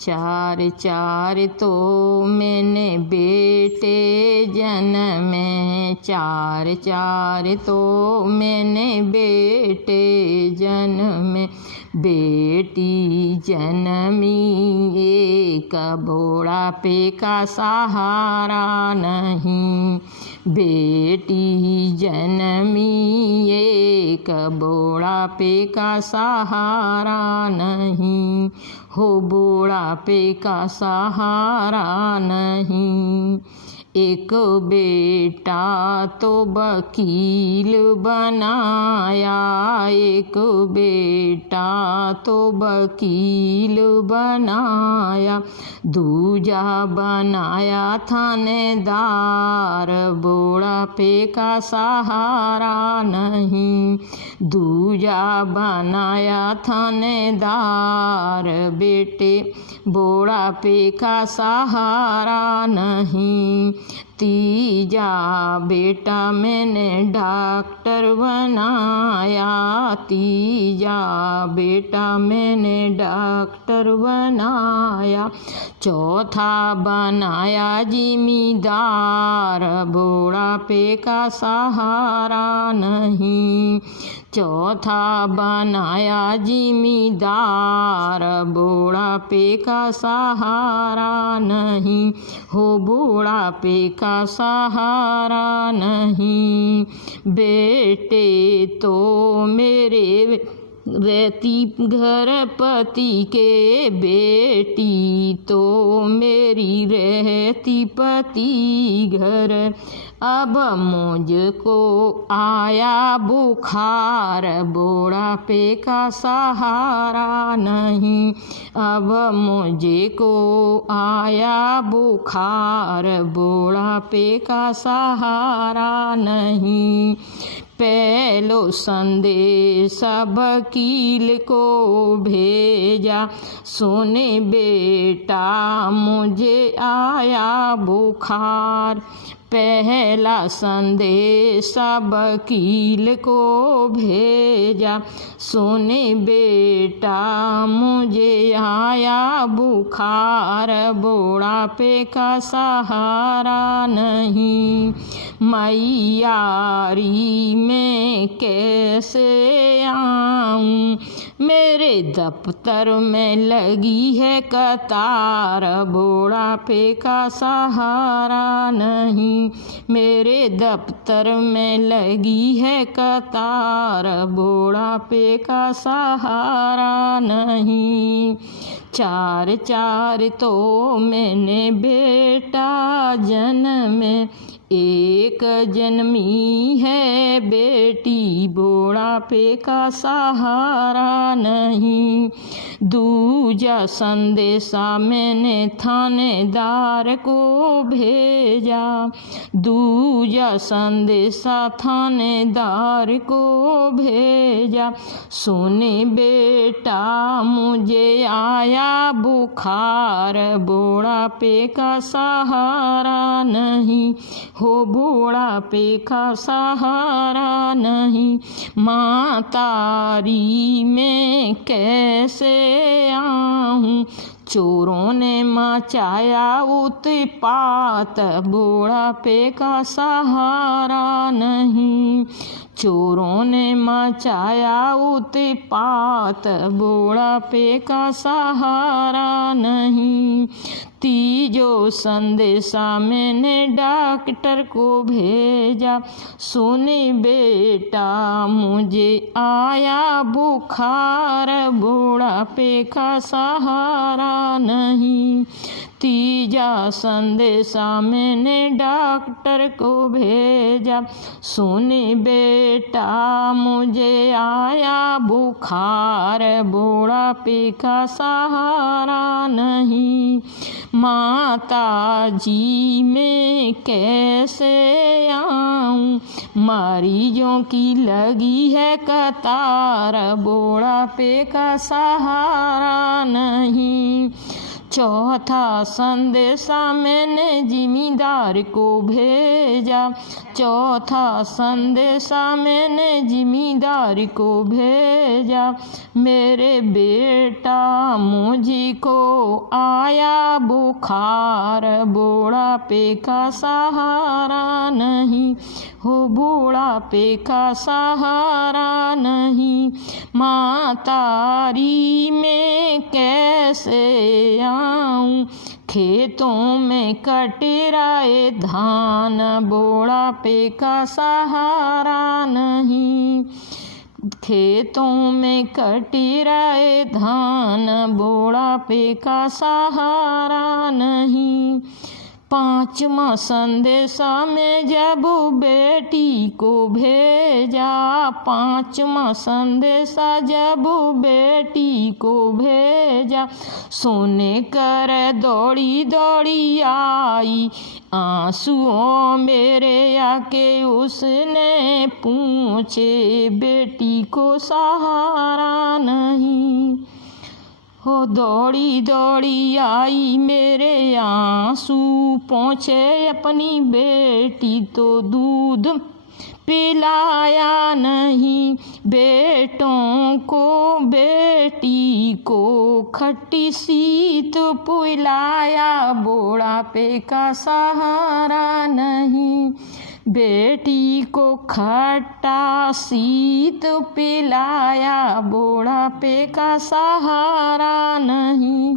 चार चार तो मैंने बेटे जन्मे, चार चार तो मैंने बेटे जन्मे, बेटी जन्मी एक बुढ़ापे का सहारा नहीं, बेटी जन्मी एक बुढ़ापे का सहारा नहीं, हो बुढ़ापे का सहारा नहीं। एक बेटा तो वकील बनाया, एक बेटा तो वकील बनाया, दूजा बनाया थानेदार, बुढ़ापे का सहारा नहीं, दूजा बनाया थानेदार, बेटे बुढ़ापे का सहारा नहीं। तीजा बेटा मैंने डॉक्टर बनाया, तीजा बेटा मैंने डॉक्टर बनाया, चौथा बनाया जिम्मेदार, बुढ़ापे का सहारा नहीं, चौथा बनाया जिम्मेदार, बुढ़ापे का सहारा नहीं, हो बुढ़ापे का सहारा नहीं। बेटे तो मेरे रहती घर पति के, बेटी तो मेरी रहती पति घर, अब मुझको आया बुखार, बुढ़ापे का सहारा नहीं, अब मुझको आया बुखार, बुढ़ापे का सहारा नहीं। पहलो संदेश वकील को भेजा, सुने बेटा मुझे आया बुखार, पहला संदेश वकील को भेजा, सुने बेटा मुझे आया बुखार, बुढ़ापे का सहारा नहीं। मैयारी में कैसे आऊं, मेरे दफ्तर में लगी है कतार, बुढ़ापे का सहारा नहीं, मेरे दफ्तर में लगी है कतार, बुढ़ापे का सहारा नहीं। चार चार तो मैंने बेटा जन्मे, एक जन्मी है बेटी, बुढ़ापे का सहारा नहीं, दूजा संदेशा मैंने थानेदार को भेजा, दूजा संदेशा थानेदार को भेजा, सुने बेटा मुझे आया बुखार, बुढ़ापे का सहारा नहीं, हो बुढ़ापे का सहारा नहीं। मातारी में कैसे आऊं, चोरों ने मचाया उत्पात, बुढ़ापे का सहारा नहीं, चोरों ने मचाया उत्पात, बुढ़ापे का सहारा नहीं। तीजो संदेशा मैंने डॉक्टर को भेजा, सुने बेटा मुझे आया बुखार, बुढ़ापे का सहारा नहीं, तीजा संदेशा मैंने डॉक्टर को भेजा, सुने बेटा मुझे आया बुखार, बुढ़ापे का सहारा नहीं। माता जी मैं कैसे आऊं, मरीजों की लगी है कतार, बुढ़ापे का सहारा नहीं, चौथा संदेशा मैंने जिमीदार को भेजा, चौथा संदेशा मैंने जिमीदार को भेजा। मेरे बेटा मुझको आया बुखार, बुढ़ापे का सहारा नहीं, हो बुढ़ापे का सहारा नहीं। मातारी में कैसे आऊं, खेतों में कटराए धान, बुढ़ापे का सहारा नहीं। खेतों में कटराए धान, बुढ़ापे का सहारा नहीं। पांचवा संदेशा में जब बेटी को भेजा, पांचवा संदेशा जब बेटी को भेजा। सोने कर दौड़ी दौड़ी आई, आंसुओं मेरे आके उसने पूछे, बेटी को सहारा नहीं। हो दौड़ी दौड़ी आई मेरे आंसू पहुँचे अपनी बेटी, तो दूध पिलाया नहीं। बेटों को बेटी को खट्टी सीत पिलाया, बुढ़ापे का सहारा नहीं। बेटी को खट्टा शीत पिलाया, बुढ़ापे का सहारा नहीं।